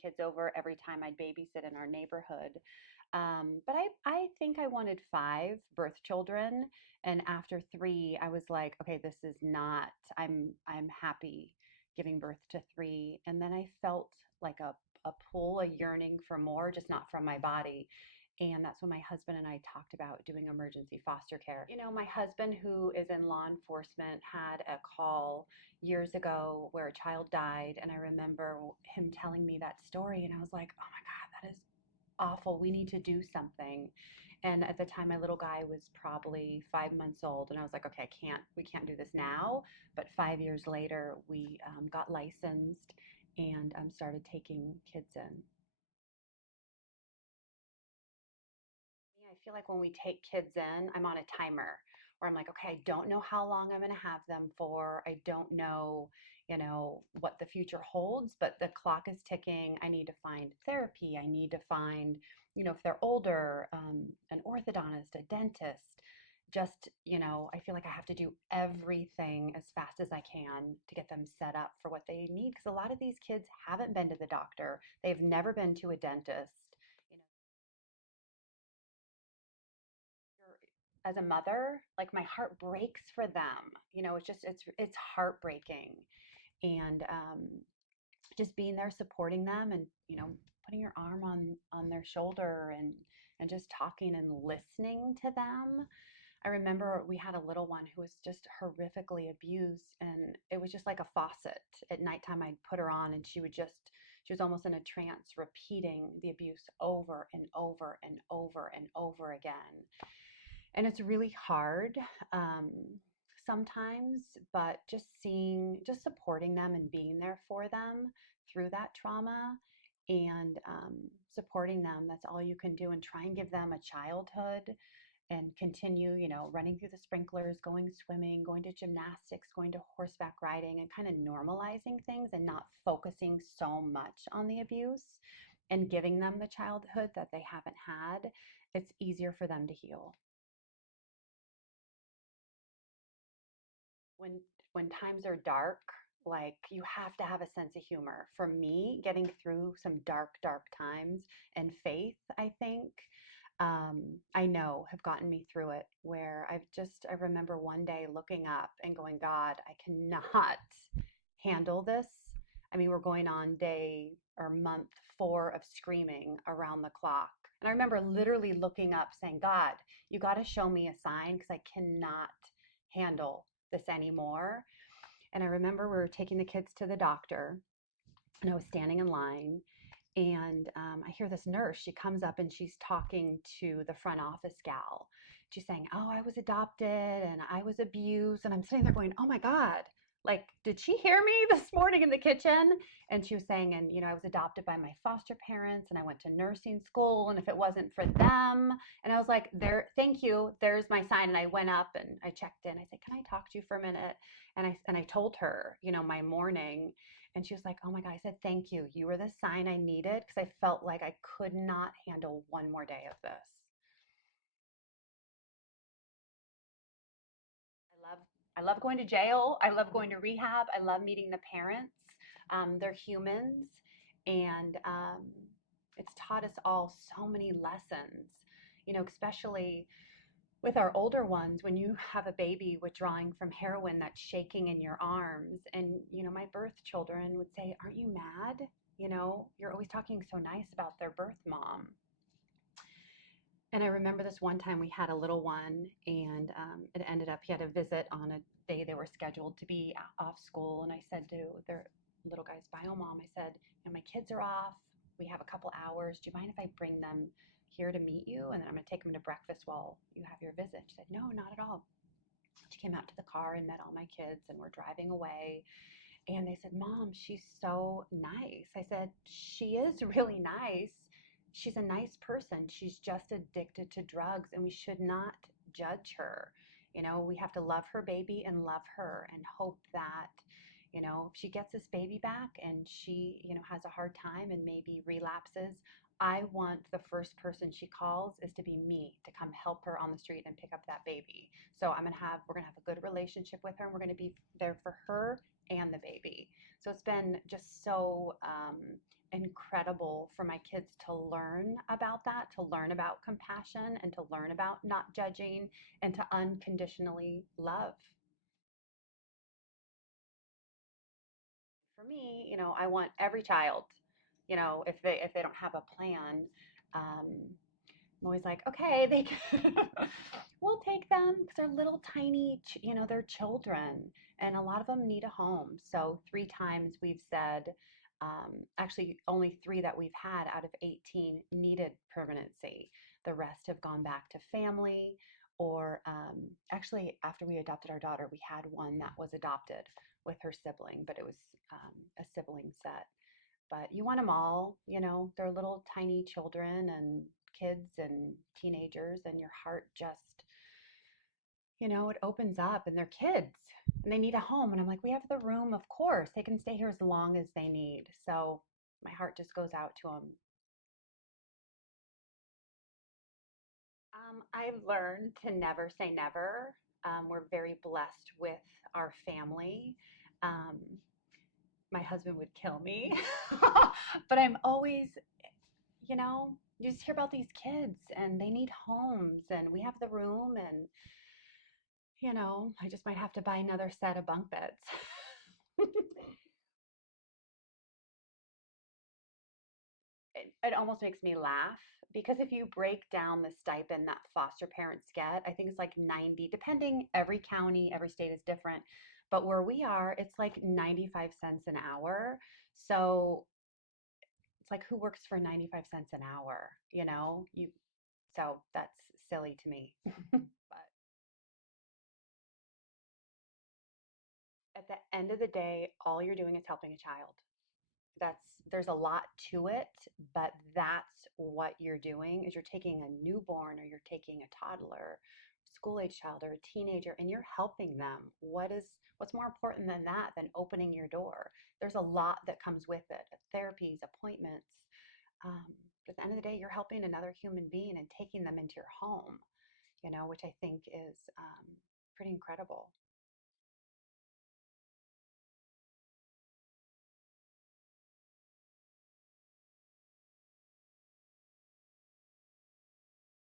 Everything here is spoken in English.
kids over every time I'd babysit in our neighborhood. But I think I wanted five birth children, and after three, I was like, okay, this is not. I'm happy giving birth to three, and then I felt like a pull, a yearning for more, just not from my body. And that's when my husband and I talked about doing emergency foster care. You know, my husband, who is in law enforcement, had a call years ago where a child died. And I remember him telling me that story. And I was like, oh my God, that is awful. We need to do something. And at the time, my little guy was probably 5 months old. And I was like, okay, we can't do this now. But 5 years later, we got licensed and started taking kids in. I feel like when we take kids in, I'm on a timer where I'm like, okay, I don't know how long I'm going to have them for. I don't know, what the future holds, but the clock is ticking. I need to find therapy. I need to find, if they're older, an orthodontist, a dentist. Just, I feel like I have to do everything as fast as I can to get them set up for what they need. Because a lot of these kids haven't been to the doctor, they've never been to a dentist. As a mother, like my heart breaks for them. It's heartbreaking, and just being there, supporting them, and putting your arm on their shoulder and just talking and listening to them. I remember we had a little one who was just horrifically abused, and it was just like a faucet. At nighttime, I'd put her on, and she was almost in a trance, repeating the abuse over and over and over and over again. And it's really hard um, sometimes, but just supporting them and being there for them through that trauma, and supporting them, that's all you can do, and try and give them a childhood and continue, running through the sprinklers, going swimming, going to gymnastics, going to horseback riding, and kind of normalizing things and not focusing so much on the abuse and giving them the childhood that they haven't had. It's easier for them to heal. When times are dark, like, you have to have a sense of humor. For me, getting through some dark times, and faith, I think, I know have gotten me through it, where I remember one day looking up and going, God, I cannot handle this. I mean, we're going on day or month four of screaming around the clock. And I remember literally looking up saying, God, you got to show me a sign, because I cannot handle this anymore. And I remember we were taking the kids to the doctor, and I was standing in line, and I hear this nurse. She comes up and she's talking to the front office gal. She's saying, oh, I was adopted and I was abused. And I'm sitting there going, oh my God, like, did she hear me this morning in the kitchen? And she was saying, and I was adopted by my foster parents, and I went to nursing school, and if it wasn't for them. And I was like, there, thank you, there's my sign. And I went up and I checked in. I said, can I talk to you for a minute? And I told her, my morning. And she was like, oh my God. I said, thank you, you were the sign I needed, because I felt like I could not handle one more day of this. I love I love going to jail. I love going to rehab. I love meeting the parents. They're humans, and it's taught us all so many lessons. Especially with our older ones, when you have a baby withdrawing from heroin that's shaking in your arms, and my birth children would say, "Aren't you mad? You're always talking so nice about their birth mom." And I remember this one time we had a little one, and it ended up he had a visit on a day they were scheduled to be off school. And I said to their little guy's bio mom, I said, my kids are off. We have a couple hours. Do you mind if I bring them here to meet you? And then I'm going to take them to breakfast while you have your visit. She said, no, not at all. She came out to the car and met all my kids, and we're driving away. And they said, Mom, she's so nice. I said, she is really nice. She's a nice person. She's just addicted to drugs, and we should not judge her. We have to love her baby and love her, and hope that, if she gets this baby back and she, has a hard time and maybe relapses, I want the first person she calls is to be me, to come help her on the street and pick up that baby. So we're gonna have a good relationship with her, and we're gonna be there for her and the baby. So it's been just so incredible for my kids to learn about that, to learn about compassion, and to learn about not judging and to unconditionally love. For me, I want every child, if they don't have a plan, um, I'm always like, okay, they can, we'll take them because they're little tiny, they're children, and a lot of them need a home. So 3 times we've said, actually, only 3 that we've had out of 18 needed permanency. The rest have gone back to family, or actually, after we adopted our daughter, we had one that was adopted with her sibling, but it was a sibling set. But you want them all, they're little tiny children and kids and teenagers, and your heart just, it opens up, and they're kids and they need a home. And I'm like, we have the room, of course. They can stay here as long as they need. So my heart just goes out to them. I've learned to never say never. We're very blessed with our family. Um, my husband would kill me, but I'm always, you just hear about these kids and they need homes, and we have the room, and I just might have to buy another set of bunk beds. It almost makes me laugh because if you break down the stipend that foster parents get, I think it's like 90, depending, every county, every state is different. But where we are, it's like 95 cents an hour. So it's like, who works for 95 cents an hour? So that's silly to me. But at the end of the day, all you're doing is helping a child. There's a lot to it, but that's what you're doing is you're taking a newborn, or you're taking a toddler, school age child, or a teenager, and you're helping them. What's more important than that, than opening your door? There's a lot that comes with it: therapies, appointments. um, at the end of the day, you're helping another human being and taking them into your home, which I think is pretty incredible.